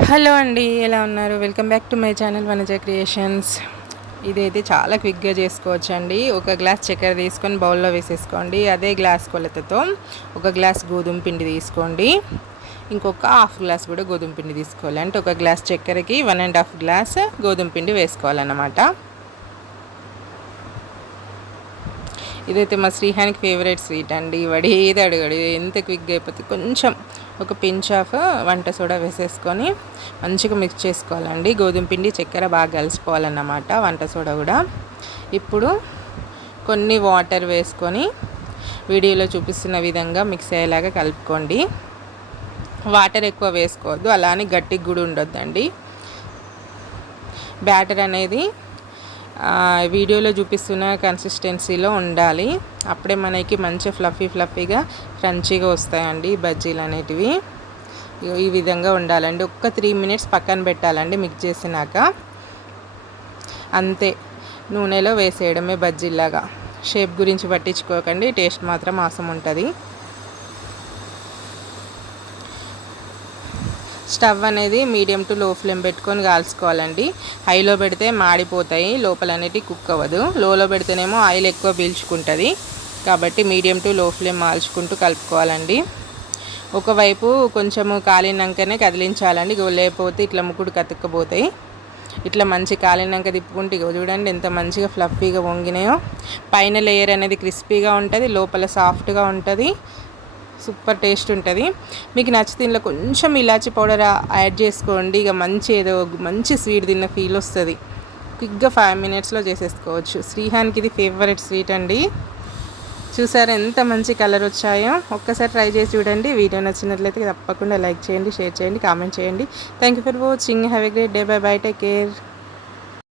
Hello అండి ఎలా ఉన్నారు? Welcome back to my channel Vanaja creations. ఇదైతే చాలా క్విక్గా చేసుకోవచ్చు అండి ఒక గ్లాస్ చక్కెర తీసుకొని బౌల్లో వేసేసుకోండి. అదే గ్లాస్ కొలతతో ఒక గ్లాస్ గోధుమ పిండి తీసుకోండి. ఇంకొక హాఫ్ గ్లాస్ కూడా గోధుమ పిండి తీసుకోవాలి. అంటే ఒక గ్లాస్ చక్కెరకి వన్ అండ్ హాఫ్ గ్లాస్ గోధుమ పిండి వేసుకోవాలన్నమాట. ఇదైతే మా శ్రీహానికి ఫేవరెట్ స్వీట్ అండి. వాడు ఏది అడగడు. ఎంత క్విక్గా అయిపోతుంది కొంచెం ఒక పించ్ ఆఫ్ వంట సోడా వేసేసుకొని మంచిగా మిక్స్ చేసుకోవాలండి. గోధుమ పిండి చక్కెర బాగా కలిసిపోవాలన్నమాట వంట సోడా కూడా. ఇప్పుడు కొన్ని వాటర్ వేసుకొని వీడియోలో చూపిస్తున్న విధంగా మిక్స్ అయ్యేలాగా కలుపుకోండి. వాటర్ ఎక్కువ వేసుకోవద్దు. అలానే గట్టికి కూడా ఉండొద్దండి. బ్యాటర్ అనేది వీడియోలో చూపిస్తున్న కన్సిస్టెన్సీలో ఉండాలి. అప్పుడే మనకి మంచి ఫ్లఫీ ఫ్లఫీగా క్రంచీగా వస్తాయండి బజ్జీలు అనేటివి. ఈ విధంగా ఉండాలండి. ఒక్క త్రీ మినిట్స్ పక్కన పెట్టాలండి మిక్స్ చేసినాక. అంతే. నూనెలో వేసేయడమే బజ్జీలాగా షేప్ గురించి పట్టించుకోకండి. టేస్ట్ మాత్రం ఆసం ఉంటుంది. స్టవ్ అనేది మీడియం టు లో ఫ్లేమ్ పెట్టుకొని కాల్చుకోవాలండి. హైలో పెడితే మాడిపోతాయి లోపల అనేది కుక్ అవ్వదు లోలో పెడితేనేమో ఆయిల్ ఎక్కువ పీల్చుకుంటుంది. కాబట్టి మీడియం టు లో ఫ్లేమ్ మాల్చుకుంటూ కలుపుకోవాలండి. ఒకవైపు కొంచెము కాలినాకనే కదిలించాలండి. లేకపోతే ఇట్లా ముక్కుడు కతుక్కపోతాయి. ఇట్లా మంచి కాలినాక తిప్పుకుంటే ఇగో చూడండి ఎంత మంచిగా ఫ్లఫీగా వంగినాయో. పైన లేయర్ అనేది క్రిస్పీగా ఉంటుంది లోపల సాఫ్ట్గా ఉంటుంది. సూపర్ టేస్ట్ ఉంటుంది. మీకు నచ్చితే ఇందులో కొంచెం ఇలాచి పౌడర్ యాడ్ చేసుకోండి. ఇక మంచి ఏదో మంచి స్వీట్ తిన్న ఫీల్ వస్తుంది. క్విక్గా ఫైవ్ మినిట్స్లో చేసేసుకోవచ్చు. శ్రీహాన్కి ఇది ఫేవరెట్ స్వీట్ అండి. చూసారు ఎంత మంచి కలర్ వచ్చాయో? ఒక్కసారి ట్రై చేసి చూడండి. వీడియో నచ్చినట్లయితే తప్పకుండా లైక్ చేయండి షేర్ చేయండి కామెంట్ చేయండి. Thank you for watching have a great day bye bye take care